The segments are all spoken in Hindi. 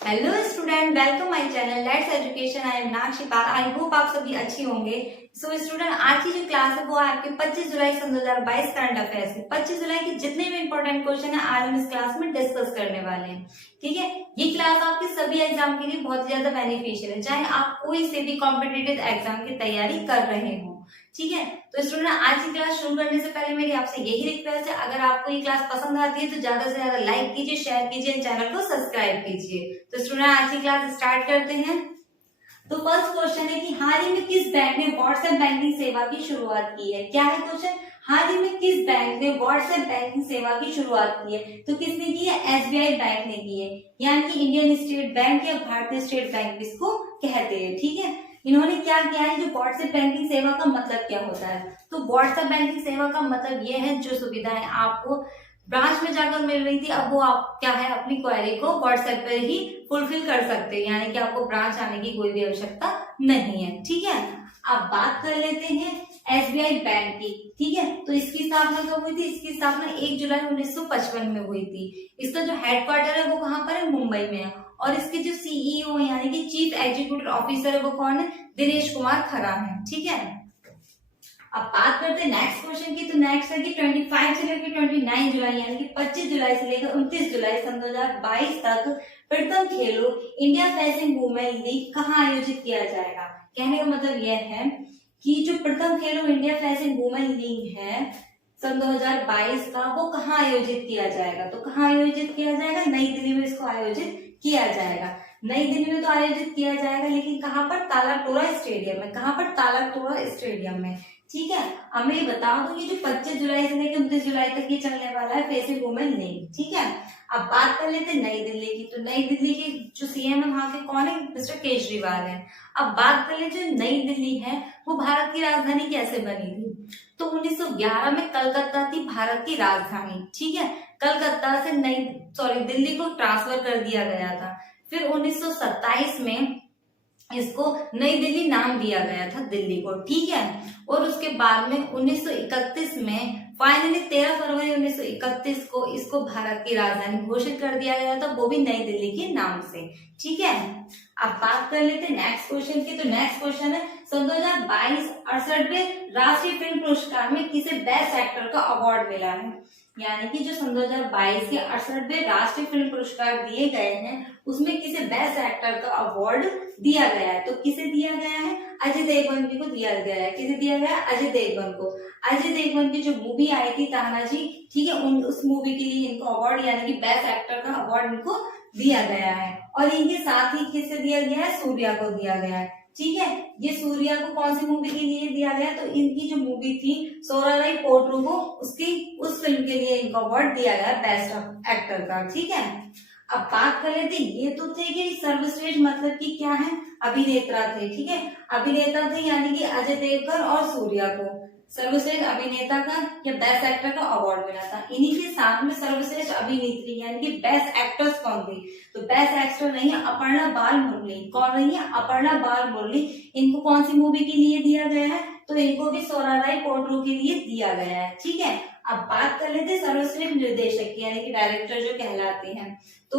Hello student, welcome my channel let's education. I am Nakshipa. I hope आप सभी अच्छे होंगे। सो स्टूडेंट, आज की जो क्लास है वो आपके 25 जुलाई सन 2022 करंट अफेयर्स है। 25 जुलाई के जितने भी इंपॉर्टेंट क्वेश्चन है आज हम इस क्लास में डिस्कस करने वाले हैं। ठीक है, ये क्लास आपके सभी एग्जाम के लिए बहुत ज्यादा बेनिफिशियल है, चाहे आप कोई से भी कॉम्पिटिटिव एग्जाम की तैयारी कर रहे हो। ठीक है, तो स्टूडेंट आज की क्लास शुरू करने से पहले मेरी आपसे यही रिक्वेस्ट है, अगर आपको ये क्लास पसंद आती है तो ज्यादा से ज्यादा लाइक कीजिए, शेयर कीजिए, चैनल को सब्सक्राइब कीजिए। तो स्टूडेंट आज की क्लास स्टार्ट करते हैं। तो फर्स्ट क्वेश्चन है कि हाल ही में किस बैंक ने व्हाट्सएप बैंकिंग सेवा की शुरुआत की है। क्या है क्वेश्चन? हाल ही में किस बैंक ने व्हाट्सएप बैंकिंग सेवा की शुरुआत की है? तो किसने की है? एसबीआई बैंक ने की है, यानी कि इंडियन स्टेट बैंक या भारतीय स्टेट बैंक इसको कहते हैं। ठीक है, इन्होंने क्या किया है? जो व्हाट्सएप बैंकिंग सेवा का मतलब क्या होता है? तो व्हाट्सएप बैंकिंग सेवा का मतलब यह है जो सुविधाएं आपको ब्रांच में जाकर मिल रही थी, अब वो आप क्या है अपनी क्वेरी को व्हाट्सएप पर ही फुलफिल कर सकते हैं, यानी कि आपको ब्रांच आने की कोई भी आवश्यकता नहीं है। ठीक है, अब बात कर लेते हैं एसबीआई बैंक की। ठीक है, तो इसकी स्थापना कब हुई थी? इसकी स्थापना 1 जुलाई 1955 में हुई थी। इसका जो हेडक्वार्टर है वो कहाँ पर है? मुंबई में है। और इसके जो सीईओ यानी कि चीफ एग्जीक्यूटिव ऑफिसर है वो कौन है? दिनेश कुमार खरा है। ठीक है, अब बात करते हैं नेक्स्ट क्वेश्चन की। तो नेक्स्ट है कि 25 से लेकर 29 जुलाई यानी कि 25 जुलाई से लेकर 29 जुलाई सन 2022 तक प्रथम खेलो इंडिया फेंसिंग वुमेन लीग कहाँ आयोजित किया जाएगा। कहने का मतलब यह है कि जो प्रथम खेलो इंडिया फेंसिंग वुमेन लीग है सन 2022 का वो कहाँ आयोजित किया जाएगा। तो कहाँ आयोजित किया जाएगा? नई दिल्ली में इसको आयोजित किया जाएगा। नई दिल्ली में तो आयोजित किया जाएगा, लेकिन कहाँ पर? तालाटोरा स्टेडियम में। कहाँ पर? तालाटोरा स्टेडियम में। ठीक है, अब मैं ये बता दूं कि जो 25 जुलाई से लेकर 29 जुलाई तक ये चलने वाला है फेसिंग वुमेन लीग। ठीक है, अब बात कर लेते हैं नई दिल्ली की। तो नई दिल्ली के जो सीएम है वहां के कौन है? मिस्टर केजरीवाल है। अब बात कर लेते जो नई दिल्ली है वो भारत की राजधानी कैसे बनी थी। तो 1911 में कलकत्ता थी भारत की राजधानी। ठीक है, कलकत्ता से दिल्ली को ट्रांसफर कर दिया गया था। फिर 1927 में इसको नई दिल्ली नाम दिया गया था, दिल्ली को। ठीक है, और उसके बाद में 1931 में फाइनली 13 फरवरी 1931 को इसको भारत की राजधानी घोषित कर दिया गया था, वो भी नई दिल्ली के नाम से। ठीक है, अब बात कर लेते हैं नेक्स्ट क्वेश्चन की। तो नेक्स्ट क्वेश्चन है सन 2022 68वें राष्ट्रीय फिल्म पुरस्कार में किसे बेस्ट एक्टर का अवार्ड मिला है। यानी कि जो सन 2022 के 68वें राष्ट्रीय फिल्म पुरस्कार दिए गए हैं उसमें किसे बेस्ट एक्टर का अवार्ड दिया गया है। तो किसे दिया गया है? अजय देवगन जी को दिया गया है। किसे दिया गया? अजय देवगन को। अजय देवगन की जो मूवी आई थी तानाजी, ठीक है, उस मूवी के लिए इनको अवार्ड यानी कि बेस्ट एक्टर का अवार्ड इनको दिया गया है। और इनके साथ ही किसे दिया गया है? सूर्या को दिया गया है। ठीक है, ये सूर्या को कौन सी मूवी के लिए दिया गया? तो इनकी जो मूवी थी सोरालाई पोट्रू को उस फिल्म के लिए इनको अवार्ड दिया गया बेस्ट एक्टर का। ठीक है, अब बात कर लेते ये तो थे कि सर्वश्रेष्ठ मतलब कि क्या है? अभिनेता थे। ठीक है, अभिनेता थे यानी कि अजय देवगन और सूर्या को सर्वश्रेष्ठ अभिनेता का या बेस्ट एक्टर का अवार्ड मिला था। इन्हीं के साथ में सर्वश्रेष्ठ अभिनेत्री यानी कि बेस्ट एक्ट्रेस कौन थी? तो बेस्ट एक्टर रही है अपर्णा बाल मुरली। कौन रही है? अपर्णा बाल मुरली। इनको कौन सी मूवी के लिए दिया गया है? तो इनको भी सोरालाई पोट्रू के लिए दिया गया है। ठीक है, अब बात कर लेते सर्वश्रेष्ठ निर्देशक की यानी कि डायरेक्टर जो कहलाते हैं, तो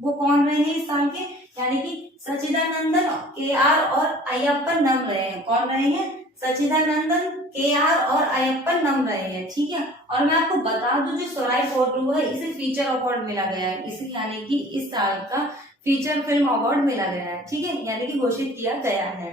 वो कौन रहे हैं इस साल के? यानी कि सच्चिदानंदन KR और अय्यप्पन नम रहे हैं। कौन रहे हैं? सच्चिदानंदन KR और अय्यप्पन नम रहे हैं। ठीक है, और मैं आपको बता दूं जो सोराई पोट्रू है इसे फीचर अवार्ड मिला गया है, इसे यानी कि इस साल का फीचर फिल्म अवार्ड मिला गया है। ठीक है, यानी कि घोषित किया गया है।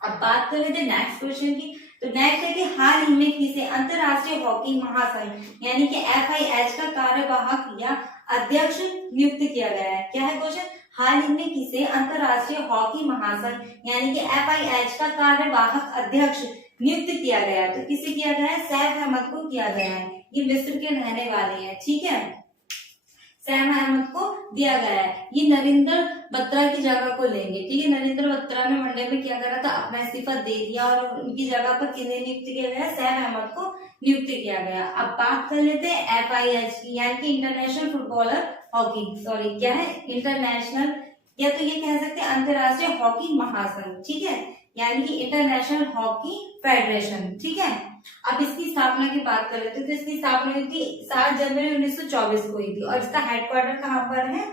अब बात कर लेते नेक्स्ट क्वेश्चन की। तो नेक्स्ट है कि हाल ही में किसे अंतरराष्ट्रीय हॉकी महासंघ यानी कि FIH का कार्यवाहक या अध्यक्ष नियुक्त किया गया है। क्या है क्वेश्चन? हाल ही में किसे अंतरराष्ट्रीय हॉकी महासंघ यानी कि FIH का कार्यवाहक अध्यक्ष नियुक्त किया गया है। तो किसे किया गया है? सैफ अहमद को किया गया है। ये मिस्र के रहने वाले हैं। ठीक है, सैम अहमद को दिया गया है। ये नरेंद्र बत्रा की जगह को लेंगे। ठीक है, नरेंद्र बत्रा ने वनडे में क्या करा था? अपना इस्तीफा दे दिया और उनकी जगह पर किन्हें नियुक्त किया गया? सैम अहमद को नियुक्त किया गया। अब बात कर लेते हैं FIH की यानी कि इंटरनेशनल फुटबॉलर हॉकी क्या है? इंटरनेशनल या तो ये कह सकते हैं अंतरराष्ट्रीय हॉकी महासंघ। ठीक है, यानी कि इंटरनेशनल हॉकी फेडरेशन। ठीक है, अब इसकी स्थापना की बात कर लेते हैं। तो इसकी स्थापना हुई थी 7 जनवरी 1924 को हुई थी और इसका हेडक्वार्टर कहाँ पर है?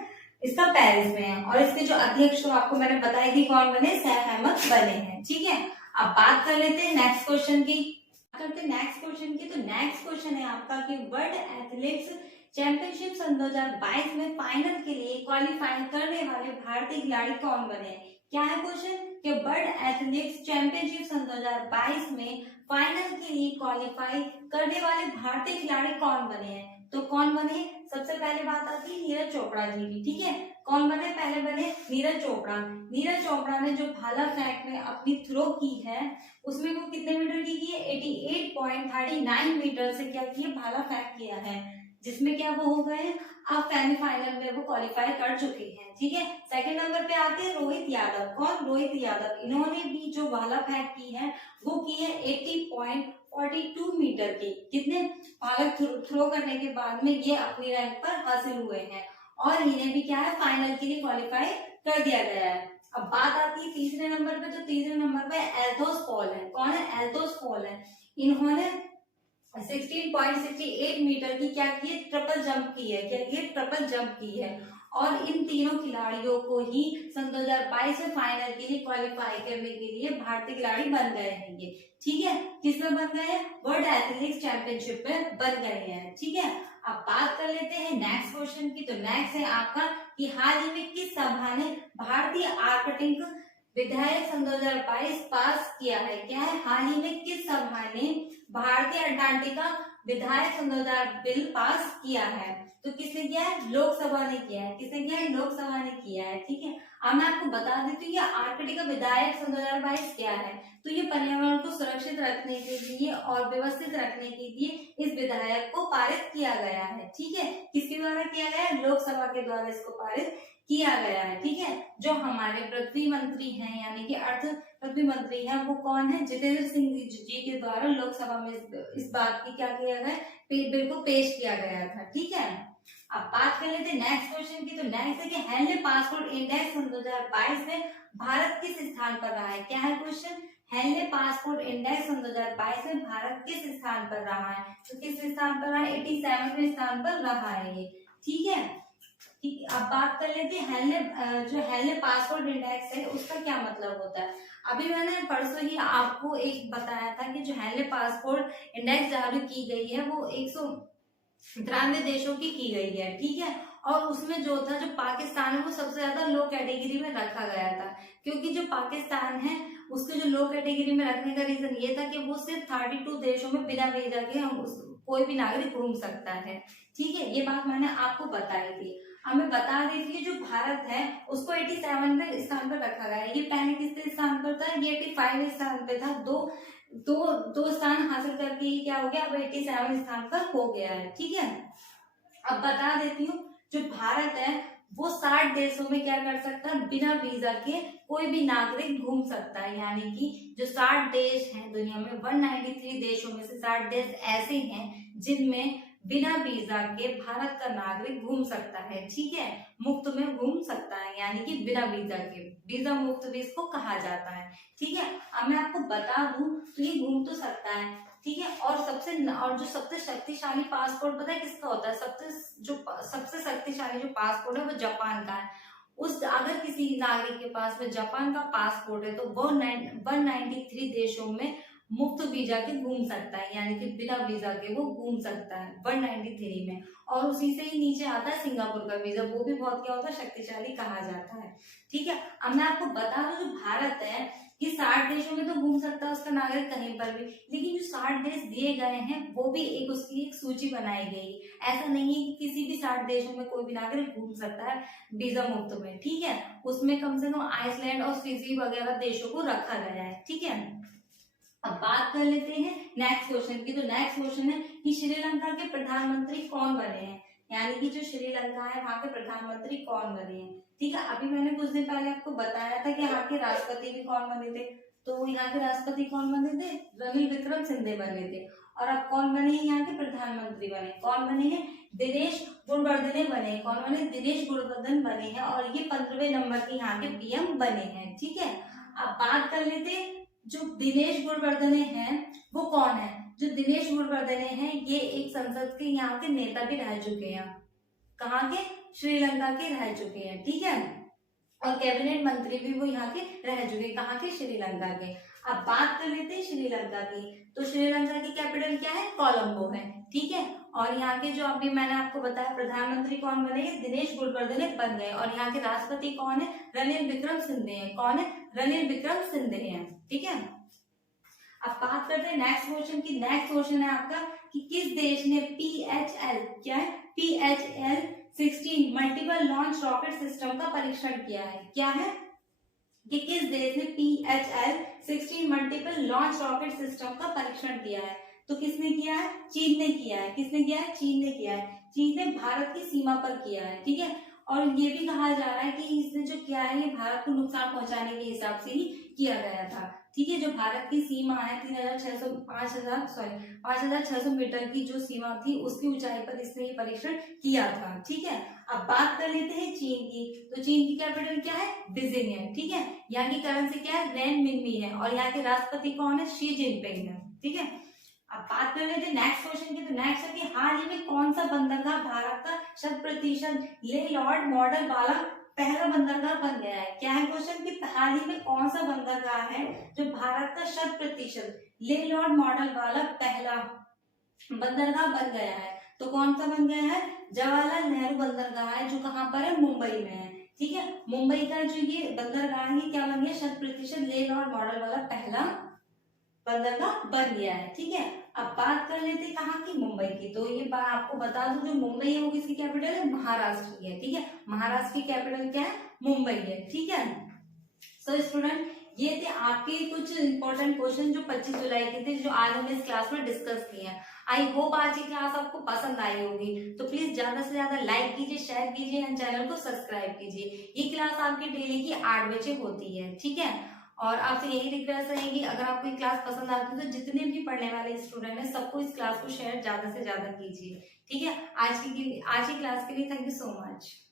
इसका पेरिस में है। और इसके जो अध्यक्ष तो आपको मैंने बताई थी कौन बने, सैफ अहमद बने हैं। ठीक है, अब बात कर लेते हैं नेक्स्ट क्वेश्चन की। करते हैं नेक्स्ट क्वेश्चन की। तो नेक्स्ट क्वेश्चन है आपका कि वर्ल्ड एथलेटिक्स चैंपियनशिप सन 2022 में फाइनल के लिए क्वालिफाई करने वाले भारतीय खिलाड़ी कौन बने। क्या है क्वेश्चन कि वर्ल्ड एथलेटिक्स चैंपियनशिप सन 2022 में फाइनल के लिए क्वालिफाई करने वाले भारतीय खिलाड़ी कौन बने हैं। तो कौन बने, सबसे पहले बात आती है नीरज चोपड़ा जी की। ठीक है, कौन बने, पहले बने नीरज चोपड़ा। नीरज चोपड़ा ने जो भाला फेंक में अपनी थ्रो की है उसमें वो कितने मीटर की है, 88.39 मीटर से क्या किया, भाला फेंक किया है, जिसमें क्या वो हो गए अब सेमीफाइनल में वो क्वालिफाई कर चुके हैं। ठीक है, सेकंड नंबर पे आते हैं रोहित यादव। कौन, रोहित यादव। इन्होंने भी जो भाला फेंक की है वो की है 80.42 मीटर की। कितने भाला थ्रो करने के बाद में ये अपनी रैंक पर हासिल हुए हैं और इन्हें भी क्या है फाइनल के लिए क्वालिफाई कर दिया गया है। अब बात आती है तीसरे नंबर पे। तो तीसरे नंबर पे एल्दोस पॉल है। कौन है, एल्दोस पॉल है। इन्होंने 16.68 मीटर की क्या की है, ट्रिपल जंप की है। क्या की है, ट्रिपल जंप की है। और इन तीनों खिलाड़ियों को ही सन 2022 में फाइनल के लिए क्वालिफाई करने के लिए भारतीय खिलाड़ी बन गए हैं ये। ठीक है, किसमें बन गए हैं, वर्ल्ड एथलेटिक्स चैंपियनशिप में बन गए हैं। ठीक है, अब बात कर लेते हैं नेक्स्ट क्वेश्चन की। तो नेक्स्ट है आपका कि हाल ही में किस सभा ने भारतीय आर्कटिक विधेयक सन 2022 पास किया है। क्या है, हाल ही में किस सभा ने भारतीय अंटार्कटिका विधेयक सन 2000 बिल पास किया है। तो किसने किया है, लोकसभा ने किया है। किसने किया है, लोकसभा ने किया है। ठीक है, अब मैं आपको बता देती हूँ ये आर्कटिका विधेयक सन 2022 क्या है। तो ये पर्यावरण को सुरक्षित रखने के लिए और व्यवस्थित रखने के लिए इस विधेयक को पारित किया गया है। ठीक है, किसके द्वारा किया गया है, लोकसभा के द्वारा इसको पारित किया गया है। ठीक है, जो हमारे पृथ्वी मंत्री हैं यानी कि अर्थ पृथ्वी मंत्री हैं वो कौन है, जितेंद्र सिंह जी के द्वारा लोकसभा में इस बात की क्या किया गया, बिल को पेश किया गया था। ठीक है, अब बात कर लेते हैं नेक्स्ट क्वेश्चन की। तो नेक्स्ट है कि हेनले पासपोर्ट इंडेक्स सन 2022 में भारत किस स्थान पर रहा है। क्या है क्वेश्चन, हेनले पासपोर्ट इंडेक्स सन 2022 में भारत किस स्थान पर रहा है। तो किस स्थान पर रहा है, 87वें स्थान पर रहा है ये। ठीक है, ठीक है, अब बात कर लेते हैं हेनले जो हेनले पासपोर्ट इंडेक्स है उसका क्या मतलब होता है। अभी मैंने परसों ही आपको एक बताया था कि जो हेनले पासपोर्ट इंडेक्स जारी की गई है वो 193 देशों की गई है। ठीक है, और उसमें जो था जो पाकिस्तान है वो सबसे ज्यादा लो कैटेगरी में रखा गया था, क्योंकि जो पाकिस्तान है उसको जो लो कैटेगरी में रखने का रीजन ये था कि वो सिर्फ 32 देशों में बिना वीजा के कोई भी नागरिक घूम सकता है। ठीक है, ये बात मैंने आपको बताई थी। हमें बता देती है जो भारत है उसको 87वें स्थान पर रखा गया है। ये पहले किस स्थान पर था, ये 85वें स्थान पे था। दो स्थान हासिल करके ही क्या हो गया, अब 87वें स्थान पर हो गया है। ठीक है, अब बता देती हूँ जो भारत है वो 60 देशों में क्या कर सकता है, बिना वीजा के कोई भी नागरिक घूम सकता है। यानी कि जो 60 देश हैं दुनिया में, 193 देशों में से 60 देश ऐसे हैं जिनमें बिना वीजा के भारत का नागरिक घूम सकता है। ठीक है, मुफ्त में घूम सकता है, यानी कि बिना वीजा के, वीजा मुक्त भी इसको कहा जाता है। ठीक है, अब मैं आपको बता दूं तो ये घूम तो सकता है। ठीक है, और जो सबसे शक्तिशाली पासपोर्ट पता है किसका होता है, सबसे शक्तिशाली जो पासपोर्ट है वो जापान का है। अगर किसी नागरिक के पास में जापान का पासपोर्ट है तो वो 193 देशों में मुफ्त वीजा के घूम सकता है, यानी कि बिना वीजा के वो घूम सकता है 193 में। और उसी से ही नीचे आता है सिंगापुर का वीजा, वो भी बहुत क्या होता है, शक्तिशाली कहा जाता है। ठीक है, अब मैं आपको बता दूं जो भारत है ये 60 देशों में तो घूम सकता है उसका नागरिक कहीं पर भी, लेकिन जो 60 देश दिए गए हैं वो भी उसकी एक सूची बनाई गई। ऐसा नहीं है कि किसी भी 60 देशों में कोई भी नागरिक घूम सकता है वीजा मुक्त में। ठीक है, उसमें कम से कम आइसलैंड और फिजी वगैरह देशों को रखा गया है। ठीक है, अब बात कर लेते हैं नेक्स्ट क्वेश्चन की। तो नेक्स्ट क्वेश्चन है कि श्रीलंका के प्रधानमंत्री कौन बने हैं, यानी कि जो श्रीलंका है वहां के प्रधानमंत्री कौन बने हैं। ठीक है, अभी मैंने कुछ दिन पहले आपको बताया था कि यहाँ के राष्ट्रपति भी कौन बने थे। तो यहाँ के राष्ट्रपति कौन बने थे, रनिल विक्रमसिंघे बने थे। और अब कौन बने हैं यहाँ के प्रधानमंत्री बने, कौन बने हैं, दिनेश गुणवर्धने बने। कौन बने, दिनेश गुणवर्धन बने हैं और ये 15वें नंबर के यहाँ के पीएम बने हैं। ठीक है, अब बात कर लेते हैं जो दिनेश गुणवर्धने हैं वो कौन है। जो दिनेश गुणवर्धने हैं ये एक संसद के यहाँ के नेता भी रह चुके हैं। कहाँ के, श्रीलंका के रह चुके हैं, ठीक है। और कैबिनेट मंत्री भी वो यहाँ के रह चुके, कहाँ के, श्रीलंका के। अब बात कर लेते हैं श्रीलंका की। तो श्रीलंका की कैपिटल क्या है, कोलंबो है, ठीक है। और यहाँ के जो अभी मैंने आपको बताया प्रधानमंत्री कौन बने, दिनेश गुणवर्धने बन गए। और यहाँ के राष्ट्रपति कौन है, रणील विक्रमसिंघे हैं। कौन है, रणील विक्रमसिंघे हैं, ठीक है। अब बात करते हैं नेक्स्ट क्वेश्चन की। नेक्स्ट क्वेश्चन है आपका कि किस देश ने PHL, क्या है, PHL 16 multiple launch rocket system का परीक्षण किया है। क्या है कि किस देश ने PHL 16 multiple launch rocket system का परीक्षण किया है। तो किसने किया है, चीन ने किया है। किसने किया है, चीन ने किया है। चीन ने भारत की सीमा पर किया है, ठीक है। और ये भी कहा जा रहा है कि इसने जो किया है ये भारत को नुकसान पहुंचाने के हिसाब से ही किया गया था, ठीक है। जो भारत की सीमा है 5,600 मीटर की जो सीमा थी उसकी ऊंचाई पर इसने ये परीक्षण किया था, ठीक है। अब बात कर लेते हैं चीन की। तो चीन की कैपिटल क्या है, बीजिंग है, ठीक है। यहाँ की करेंसी क्या है, रेनमिनमी है। और यहाँ के राष्ट्रपति कौन है, शी जिनपिंग है, ठीक है। अब बात कर लेते हैं नेक्स्ट क्वेश्चन की। तो नेक्स्ट है कि हाल ही में कौन सा बंदरगाह भारत का 100% ले लॉर्ड मॉडल वाला पहला बंदरगाह बन गया है। क्या है क्वेश्चन कि हाल ही में कौन सा बंदरगाह है जो भारत का 100% ले लॉर्ड मॉडल वाला पहला बंदरगाह बन गया है। तो कौन सा बन गया है, जवाहरलाल नेहरू बंदरगाह है, जो कहाँ पर है, मुंबई में है, ठीक है। मुंबई का जो ये बंदरगाह है क्या बन गया, 100% ले लॉर्ड मॉडल वाला पहला बंदरगाह बन गया है, ठीक है। अब बात कर लेते हैं कहाँ की, मुंबई की। तो ये बात आपको बता दूं, जो मुंबई है वो किसकी कैपिटल है, महाराष्ट्र की है, ठीक है। महाराष्ट्र की कैपिटल क्या है, मुंबई है, ठीक है। सो स्टूडेंट, ये थे आपके कुछ इंपॉर्टेंट क्वेश्चन जो 25 जुलाई के थे, जो आज हमने इस क्लास में डिस्कस किए हैं। आई होप आज की क्लास आपको पसंद आई होगी। तो प्लीज ज्यादा से ज्यादा लाइक कीजिए, शेयर कीजिए एंड चैनल को सब्सक्राइब कीजिए। ये क्लास आपकी डेली की 8 बजे होती है, ठीक है। और आपसे यही रिक्वेस्ट रहेगी, अगर आपको ये क्लास पसंद आती है तो जितने भी पढ़ने वाले स्टूडेंट हैं सबको इस क्लास को शेयर ज्यादा से ज्यादा कीजिए, ठीक है। आज की क्लास के लिए थैंक यू सो मच।